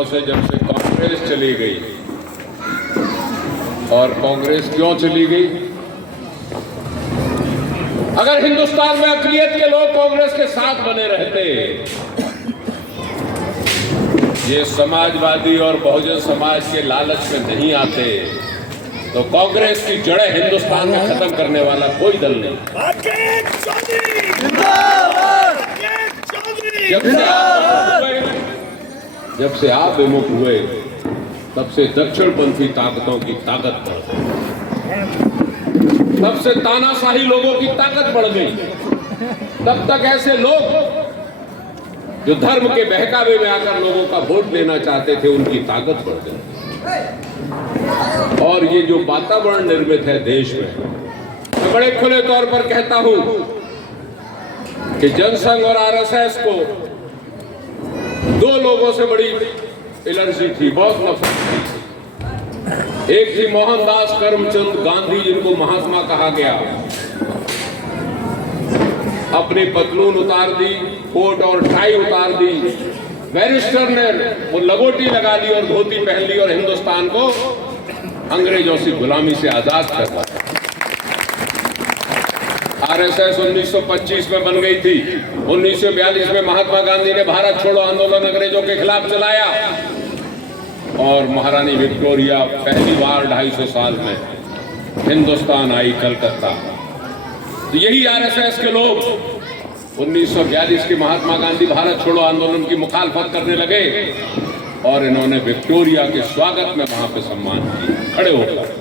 दिनों से जब से कांग्रेस चली गई। और कांग्रेस क्यों चली गई? अगर हिंदुस्तान में अक़लियत के लोग कांग्रेस के साथ बने रहते, ये समाजवादी और बहुजन समाज के लालच में नहीं आते, तो कांग्रेस की जड़ें हिंदुस्तान में खत्म करने वाला कोई दल नहीं। जब से आप विमुख हुए तब से दक्षिणपंथी ताकतों की ताकत बढ़ गई, तब से तानाशाही लोगों की ताकत बढ़ गई। तब तक ऐसे लोग जो धर्म के बहकावे में आकर लोगों का वोट लेना चाहते थे, उनकी ताकत बढ़ गई। और ये जो वातावरण निर्मित है देश में, मैं बड़े खुले तौर पर कहता हूं कि जनसंघ और आरएसएस को दो लोगों से बड़ी एलर्जी थी, बहुत नफरत थी। एक थी मोहनदास करमचंद गांधी, जिनको महात्मा कहा गया। अपनी पतलून उतार दी, कोट और टाई उतार दी, बैरिस्टर ने वो लगोटी लगा ली और धोती पहन ली और हिंदुस्तान को अंग्रेजों की गुलामी से आजाद कर दिया। आरएसएस 1925 में बन गई थी। 1942 में महात्मा गांधी ने भारत छोड़ो आंदोलन अंग्रेजों के खिलाफ चलाया और महारानी विक्टोरिया पहली बार 250 साल में हिंदुस्तान आई, कलकत्ता। तो यही आरएसएस के लोग 1942 के महात्मा गांधी भारत छोड़ो आंदोलन की मुखालफत करने लगे और इन्होंने विक्टोरिया के स्वागत में वहां पे सम्मान किया खड़े होकर।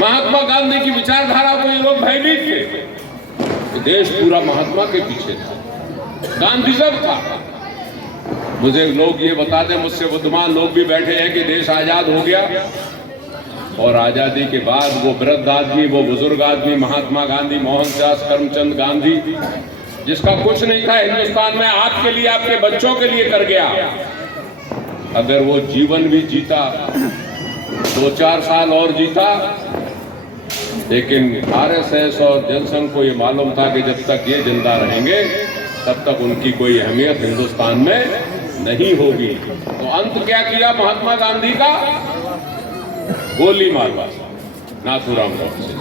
महात्मा गांधी की विचारधारा को ये लोग भयभीत थे। देश पूरा महात्मा के पीछे था, गांधीज्म था। मुझे लोग ये बता दें, मुझसे बुद्धिमान लोग भी बैठे हैं कि देश आजाद हो गया और आजादी के बाद वो वृद्ध आदमी, वो बुजुर्ग आदमी महात्मा गांधी, मोहनदास करमचंद गांधी, जिसका कुछ नहीं था हिंदुस्तान में, आपके लिए, आपके बच्चों के लिए कर गया। अगर वो जीवन भी जीता, 2-4 साल और जीता, लेकिन आरएसएस और जनसंघ को ये मालूम था कि जब तक ये जिंदा रहेंगे तब तक उनकी कोई अहमियत हिंदुस्तान में नहीं होगी। तो अंत क्या किया महात्मा गांधी का? गोली मारवा नाथूराम गोडसे।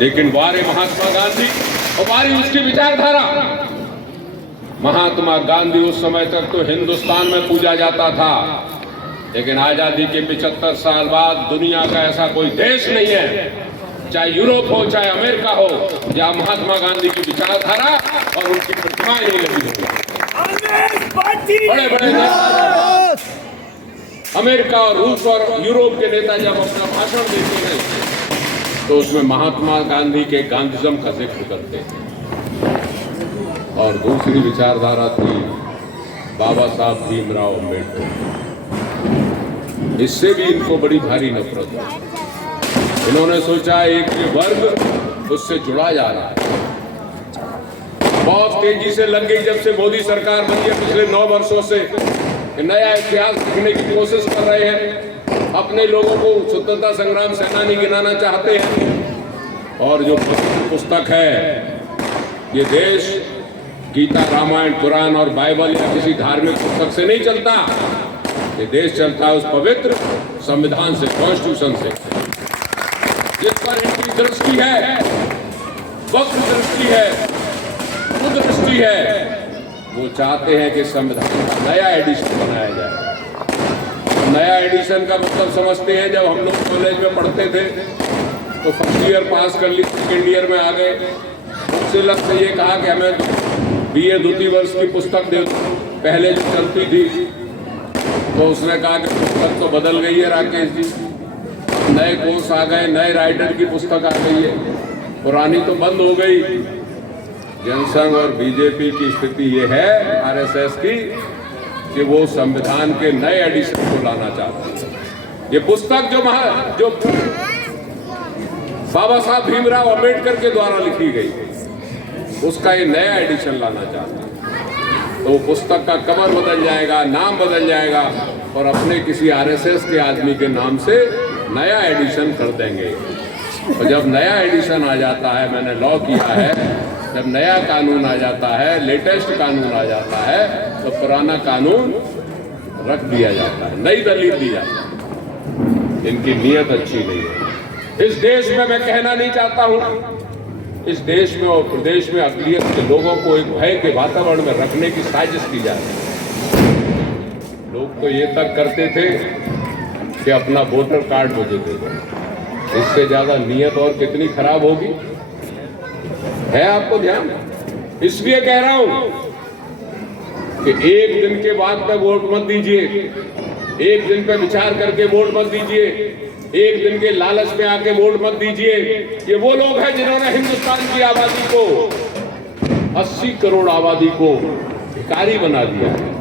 लेकिन वारे महात्मा गांधी और वारी उसकी विचारधारा। महात्मा गांधी उस समय तक तो हिंदुस्तान में पूजा जाता था, लेकिन आजादी के 75 साल बाद दुनिया का ऐसा कोई देश नहीं है, चाहे यूरोप हो चाहे अमेरिका हो, जहां महात्मा गांधी की विचारधारा और उनकी प्रतिमाएं नहीं लगी होगी। बड़े बड़े अमेरिका और रूस और यूरोप के नेता जब अपना भाषण देते हैं तो उसमें महात्मा गांधी के गांधीज्म का जिक्र करते हैं। और दूसरी विचारधारा थी बाबा साहब भीमराव अम्बेडकर। इससे भी इनको बड़ी भारी नफरत है। इन्होंने सोचा एक वर्ग उससे जुड़ा जा रहा है। बहुत तेजी से लग गई जब से मोदी सरकार बनी है। पिछले 9 वर्षों से नया इतिहास लिखने की कोशिश कर रहे हैं, अपने लोगों को स्वतंत्रता संग्राम सेनानी गिनाना चाहते हैं। और जो पुस्तक है, ये देश गीता, रामायण, पुराण और बाइबल या किसी धार्मिक पुस्तक से नहीं चलता। ये देश चलता है उस पवित्र संविधान से, कॉन्स्टिट्यूशन से, जिस पर इनकी दृष्टि है, वक्र दृष्टि है, कुदृष्टि है। वो चाहते हैं कि संविधान का नया एडिशन बनाया जाए। नया एडिशन का मतलब समझते हैं, जब हम लोग कॉलेज में पढ़ते थे तो फर्स्ट ईयर पास कर ली, सेकेंड ईयर में आ गए, उससे लग से ये कहा कि हमें बीए द्वितीय वर्ष की पुस्तक दे। पहले जो चलती थी तो उसने कहा कि पुस्तक तो बदल गई है राकेश जी, नए कोर्स आ गए, नए राइटर की पुस्तक आ गई है, पुरानी तो बंद हो गई। जनसंघ और बीजेपी की स्थिति ये है, आरएसएस की, कि वो संविधान के नए एडिशन को लाना चाहते हैं। ये पुस्तक जो बाबा साहब भीमराव अम्बेडकर के द्वारा लिखी गई, उसका ये नया एडिशन लाना चाहते हैं। तो पुस्तक का कवर बदल जाएगा, नाम बदल जाएगा और अपने किसी आरएसएस के आदमी के नाम से नया एडिशन कर देंगे। और जब नया एडिशन आ जाता है, मैंने लॉ किया है, जब नया कानून आ जाता है, लेटेस्ट कानून आ जाता है, तो पुराना कानून रख दिया जाता है, नई दलील दी जाती है। इनकी नीयत अच्छी नहीं है। इस देश में मैं कहना नहीं चाहता हूं, इस देश में और प्रदेश में अक़लियत के लोगों को एक भय के वातावरण में रखने की साजिश की जा रही है। लोग तो ये तक करते थे कि अपना वोटर कार्ड मुझे दे दो। इससे ज्यादा नीयत और कितनी खराब होगी, है आपको ध्यान? इसलिए कह रहा हूं कि एक दिन के बाद में वोट मत दीजिए, एक दिन पे विचार करके वोट मत दीजिए, एक दिन के लालच में आके वोट मत दीजिए। ये वो लोग हैं जिन्होंने हिंदुस्तान की आबादी को, 80 करोड़ आबादी को भिखारी बना दिया है।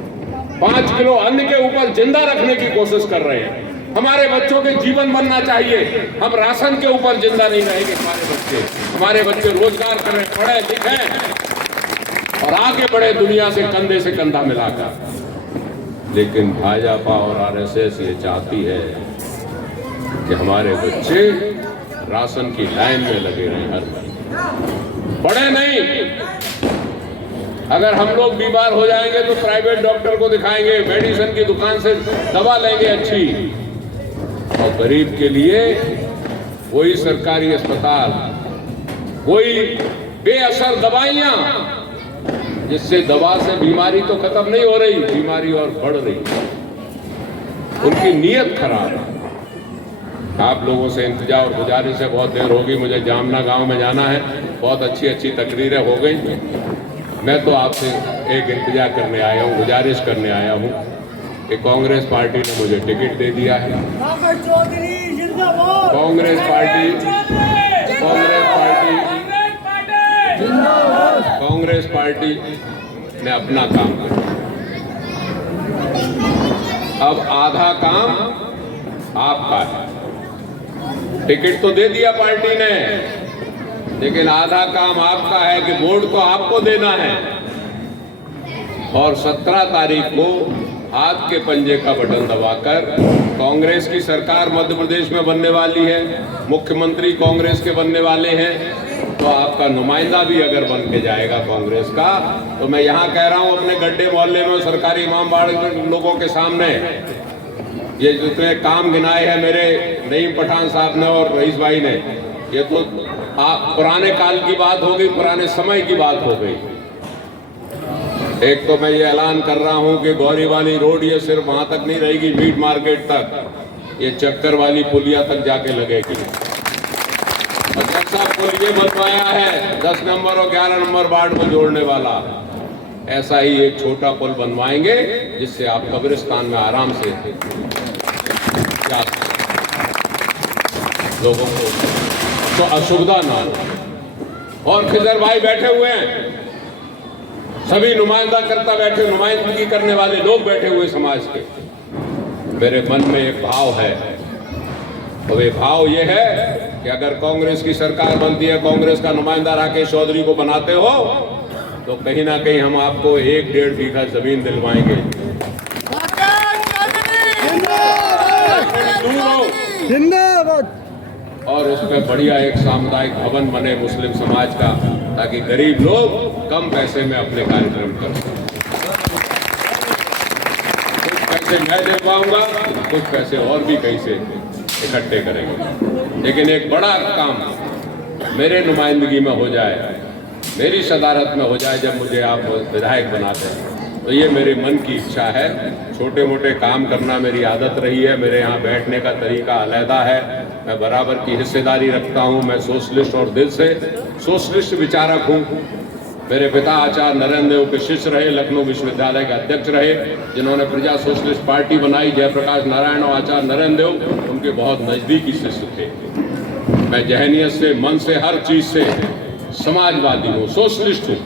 5 किलो अन्न के ऊपर जिंदा रखने की कोशिश कर रहे हैं। हमारे बच्चों के जीवन बनना चाहिए, हम राशन के ऊपर जिंदा नहीं रहेंगे। हमारे बच्चे रोजगार करें, पढ़े लिखें और आगे बढ़े दुनिया से कंधे से कंधा मिलाकर। लेकिन भाजपा और आरएसएस ये चाहती है कि हमारे बच्चे राशन की लाइन में लगे रहें, हर महीने पढ़े नहीं। अगर हम लोग बीमार हो जाएंगे तो प्राइवेट डॉक्टर को दिखाएंगे, मेडिसिन की दुकान से दवा लेंगे अच्छी, और गरीब के लिए वही सरकारी अस्पताल, वही बेअसर दवाइयां, जिससे दवा से बीमारी तो खत्म नहीं हो रही, बीमारी और बढ़ रही। उनकी नीयत खराब है। आप लोगों से इंतजार और गुजारिश है, बहुत देर होगी, मुझे जामना गांव में जाना है, बहुत अच्छी अच्छी तकरीरें हो गई। मैं तो आपसे एक इंतजार करने आया हूँ, गुजारिश करने आया हूँ कि कांग्रेस पार्टी ने मुझे टिकट दे दिया है। कांग्रेस पार्टी ने अपना काम किया। अब आधा काम आपका है। टिकट तो दे दिया पार्टी ने, लेकिन आधा काम आपका है कि वोट तो आपको देना है। और 17 तारीख को हाथ के पंजे का बटन दबाकर कांग्रेस की सरकार मध्य प्रदेश में बनने वाली है, मुख्यमंत्री कांग्रेस के बनने वाले हैं। तो आपका नुमाइंदा भी अगर बन के जाएगा कांग्रेस का, तो मैं यहाँ कह रहा हूँ अपने गड्ढे मोहल्ले में सरकारी इमामबाड़ लोगों के सामने, ये जितने काम गिनाए हैं मेरे नईम पठान साहब ने और रईस भाई ने, ये तो पुराने काल की बात हो गई, पुराने समय की बात हो गई। एक तो मैं ये ऐलान कर रहा हूं कि गौरी वाली रोड ये सिर्फ वहां तक नहीं रहेगी, मीट मार्केट तक, ये चक्कर वाली पुलिया तक जाके लगेगी। और जैसा पुल ये बनवाया है 10 नंबर और 11 नंबर वार्ड को जोड़ने वाला, ऐसा ही एक छोटा पुल बनवाएंगे जिससे आप कब्रिस्तान में आराम से जा लोगों को तो असुविधा ना हो। और खिजर भाई बैठे हुए हैं, सभी नुमाइंदा करता बैठे, नुमाइंदगी करने वाले लोग बैठे हुए समाज के। मेरे मन में एक भाव है, और वे भाव ये है कि अगर कांग्रेस की सरकार बनती है, कांग्रेस का नुमाइंदा राकेश चौधरी को बनाते हो, तो कहीं ना कहीं हम आपको 1-1.5 बीघा जमीन दिलवाएंगे। और उसमें बढ़िया एक सामुदायिक भवन बने मुस्लिम समाज का, ताकि गरीब लोग कम पैसे में अपने कार्यक्रम कर सकें। कुछ पैसे मैं दे पाऊंगा, कुछ पैसे और भी कहीं से इकट्ठे करेंगे। लेकिन एक बड़ा काम मेरे नुमाइंदगी में हो जाए, मेरी सदारत में हो जाए, जब मुझे आप विधायक बनाते हैं, तो ये मेरे मन की इच्छा है। छोटे मोटे काम करना मेरी आदत रही है, मेरे यहाँ बैठने का तरीका अलहदा है, मैं बराबर की हिस्सेदारी रखता हूँ। मैं सोशलिस्ट और दिल से सोशलिस्ट विचारक हूँ। मेरे पिता आचार्य नरेंद्र देव के शिष्य रहे, लखनऊ विश्वविद्यालय के अध्यक्ष रहे, जिन्होंने प्रजा सोशलिस्ट पार्टी बनाई। जयप्रकाश नारायण और आचार्य नरेंद्र देव उनके बहुत नज़दीकी शिष्य थे। मैं जहनियत से, मन से, हर चीज़ से समाजवादी हूँ, सोशलिस्ट हूँ।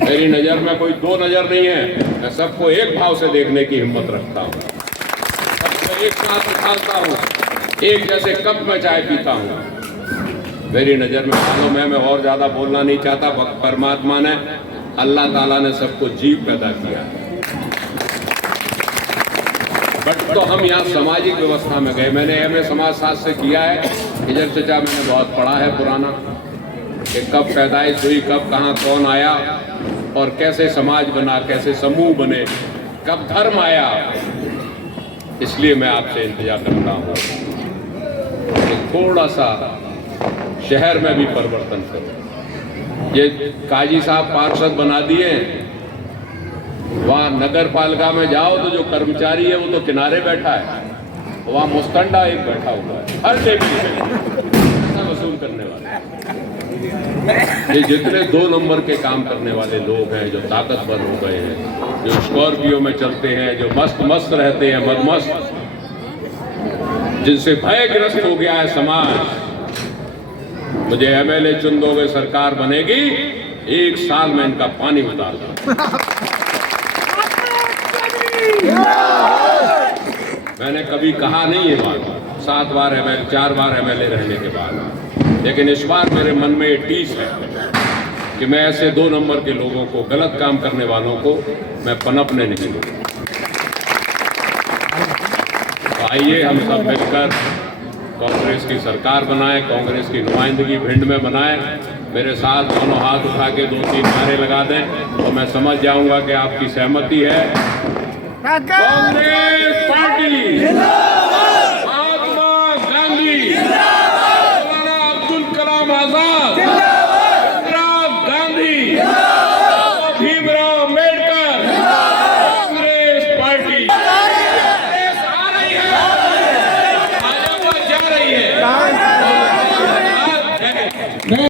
मेरी नज़र में कोई दो नज़र नहीं है, मैं सबको एक भाव से देखने की हिम्मत रखता हूँ, सबको एक साथ निकालता हूँ, एक जैसे कप में चाय पीता हूँ। मेरी नज़र में मालूम है, मैं और ज़्यादा बोलना नहीं चाहता। परमात्मा ने, अल्लाह ताला ने सबको जीव पैदा किया, बट तो हम यहाँ सामाजिक व्यवस्था में गए। मैंने MA समाजशास्त्र से किया है, हिजर चचा मैंने बहुत पढ़ा है पुराना कि कब पैदाइश हुई, कब कहाँ कौन आया और कैसे समाज बना, कैसे समूह बने, कब धर्म आया। इसलिए मैं आपसे इंतजार करता हूँ कि थोड़ा सा शहर में भी परिवर्तन करो। ये काजी साहब पार्षद बना दिए, वहाँ नगर पालिका में जाओ तो जो कर्मचारी है वो तो किनारे बैठा है, वहाँ मुस्तंडा एक बैठा हुआ है हर टेबल पे वसूल करने वाले। ये जितने 2 नंबर के काम करने वाले लोग हैं, जो ताकतवर हो गए हैं, जो स्कॉर्पियो में चलते हैं, जो मस्त रहते हैं, मदमस्त, जिनसे भयग्रस्त हो गया है समाज, मुझे एमएलए चुन दोगे, सरकार बनेगी, 1 साल में इनका पानी उतार दूंगा। मैंने कभी कहा नहीं ये बात 7 बार एमएलए 4 बार एमएलए रहने के बाद, लेकिन इस बार मेरे मन में ये टीस है कि मैं ऐसे 2 नंबर के लोगों को, गलत काम करने वालों को मैं पनपने नहीं दूंगा। तो आइए हम सब मिलकर कांग्रेस की सरकार बनाएं, कांग्रेस की नुमाइंदगी भिंड में बनाएं। मेरे साथ दोनों हाथ उठा के 2-3 नारे लगा दें तो मैं समझ जाऊंगा कि आपकी सहमति है। कांग्रेस पार्टी